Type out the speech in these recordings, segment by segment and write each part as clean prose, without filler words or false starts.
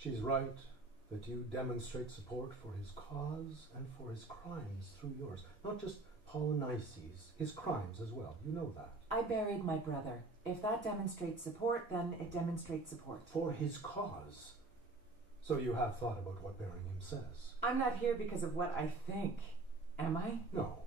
She's right that you demonstrate support for his cause and for his crimes through yours. Not just Polynices, his crimes as well. You know that. I buried my brother. If that demonstrates support, then it demonstrates support. For his cause. So you have thought about what burying him says. I'm not here because of what I think. Am I? No.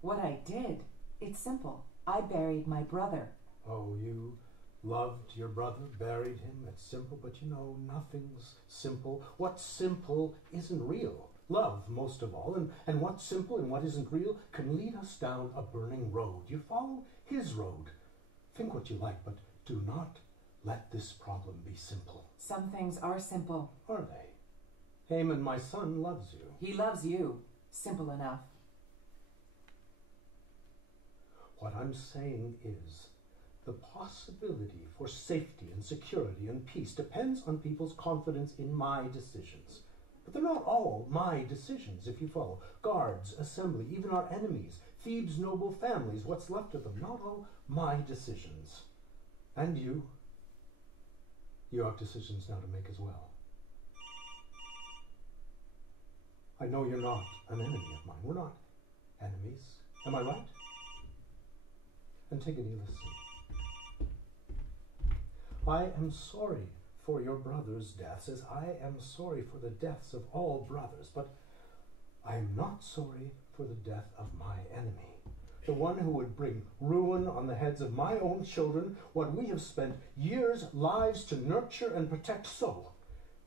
What I did. It's simple. I buried my brother. Oh, you loved your brother, buried him. It's simple, but you know, nothing's simple. What's simple isn't real. Love, most of all. And what's simple and what isn't real can lead us down a burning road. You follow his road. Think what you like, but do not let this problem be simple. Some things are simple. Are they? Haman, my son, loves you. He loves you. Simple enough. What I'm saying is, the possibility for safety and security and peace depends on people's confidence in my decisions. But they're not all my decisions, if you follow. Guards, assembly, even our enemies, Thebes' noble families, what's left of them, not all my decisions. And you have decisions now to make as well. I know you're not an enemy of mine. We're not enemies. Am I right? Antigone, listen. I am sorry for your brother's deaths, as I am sorry for the deaths of all brothers, but I am not sorry for the death of my enemy, the one who would bring ruin on the heads of my own children, what we have spent years, lives to nurture and protect. So,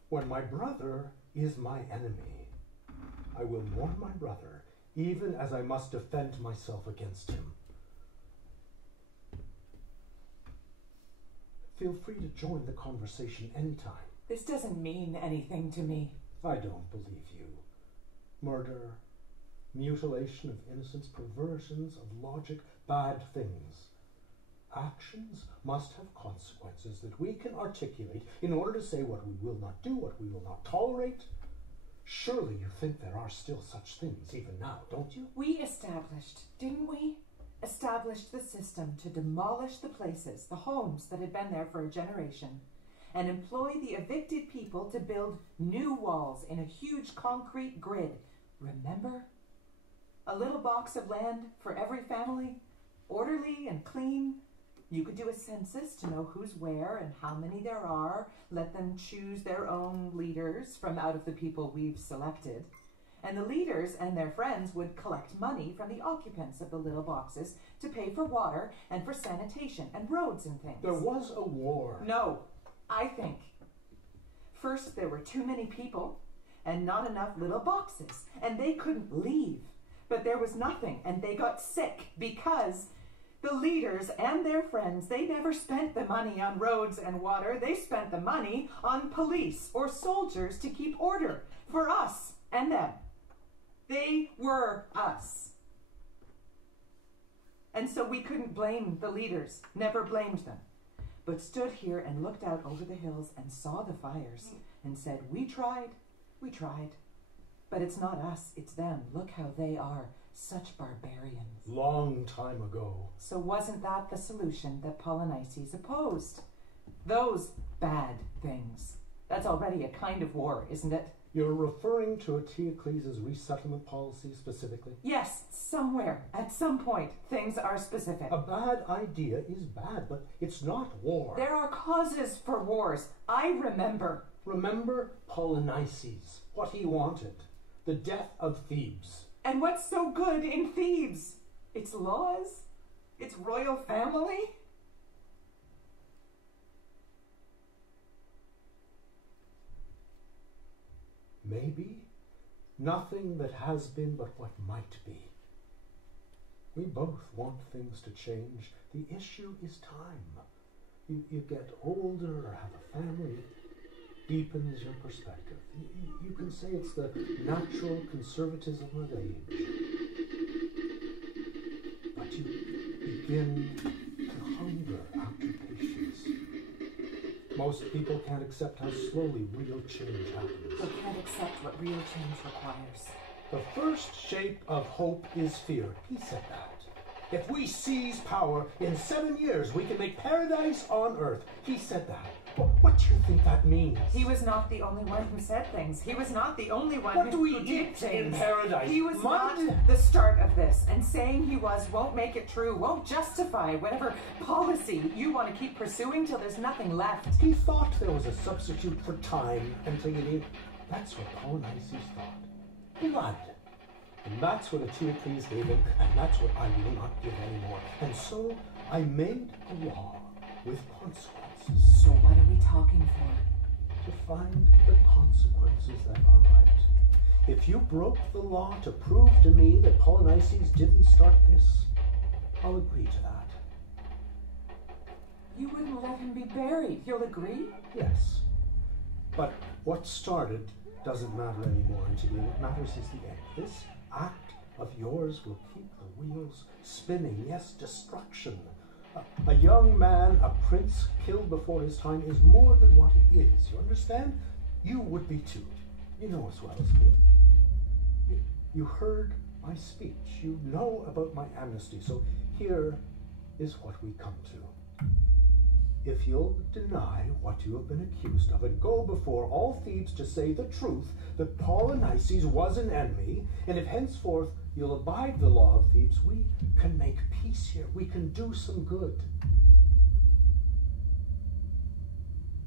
when my brother is my enemy, I will mourn my brother, even as I must defend myself against him. Feel free to join the conversation anytime. This doesn't mean anything to me. I don't believe you. Murder, mutilation of innocence, perversions of logic, bad things. Actions must have consequences that we can articulate in order to say what we will not do, what we will not tolerate. Surely you think there are still such things even now, don't you? We established, didn't we? Established the system to demolish the places, the homes that had been there for a generation, and employ the evicted people to build new walls in a huge concrete grid. Remember? A little box of land for every family, orderly and clean. You could do a census to know who's where and how many there are, let them choose their own leaders from out of the people we've selected. And the leaders and their friends would collect money from the occupants of the little boxes to pay for water and for sanitation and roads and things. There was a war. No, I think. First, there were too many people and not enough little boxes, and they couldn't leave. But there was nothing, and they got sick because the leaders and their friends, they never spent the money on roads and water. They spent the money on police or soldiers to keep order for us and them. They were us. And so we couldn't blame the leaders, never blamed them, but stood here and looked out over the hills and saw the fires and said, we tried, but it's not us, it's them. Look how they are, such barbarians. Long time ago. So wasn't that the solution that Polynices opposed? Those bad things. That's already a kind of war, isn't it? You're referring to Eteocles' resettlement policy specifically? Yes, somewhere, at some point, things are specific. A bad idea is bad, but it's not war. There are causes for wars. I remember. Remember Polynices, what he wanted, the death of Thebes. And what's so good in Thebes? Its laws? Its royal family? Maybe nothing that has been but what might be. We both want things to change. The issue is time. You get older or have a family, it deepens your perspective. You can say it's the natural conservatism of age. But you begin to hunger after patience. Most people can't accept how slowly real change happens. They can't accept what real change requires. The first shape of hope is fear. He said that. If we seize power, in 7 years we can make paradise on earth. He said that. What do you think that means? He was not the only one who said things. He was not the only one What do we who did eat things. in paradise? He was not the start of this, and saying he was won't make it true, won't justify whatever policy you want to keep pursuing till there's nothing left. He thought there was a substitute for time, Antigone. That's what Polynices thought. Blood. And that's what Eteocles gave him, and that's what I will not give anymore. And so I made a law with consequences. So what are we talking for? To find the consequences that are right. If you broke the law to prove to me that Polynices didn't start this, I'll agree to that. You wouldn't let him be buried. You'll agree? Yes. But what started doesn't matter anymore, Antigone. What matters is the end. This act of yours will keep the wheels spinning. Yes, destruction. A young man, a prince killed before his time is more than what he is. You understand? You would be too. You know as well as me. You heard my speech. You know about my amnesty. So here is what we come to. If you'll deny what you have been accused of and go before all Thebes to say the truth, that Polynices was an enemy, and if henceforth you'll abide the law of Thebes, we can make peace here. We can do some good.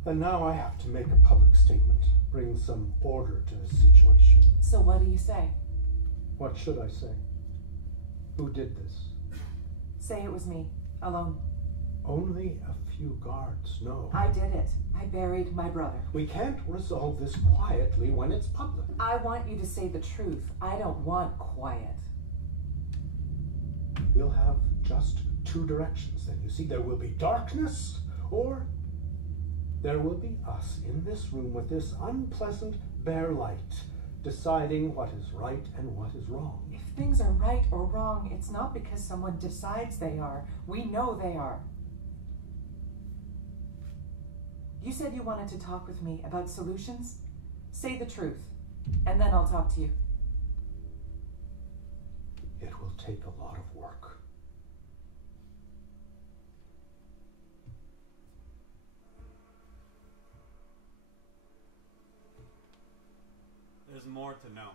And now I have to make a public statement, bring some order to this situation. So what do you say? What should I say? Who did this? Say it was me, alone. Only a few guards know. I did it. I buried my brother. We can't resolve this quietly when it's public. I want you to say the truth. I don't want quiet. We'll have just two directions then. You see, there will be darkness, or there will be us in this room with this unpleasant bare light, deciding what is right and what is wrong. If things are right or wrong, it's not because someone decides they are. We know they are. You said you wanted to talk with me about solutions? Say the truth, and then I'll talk to you. It will take a lot of work. There's more to know.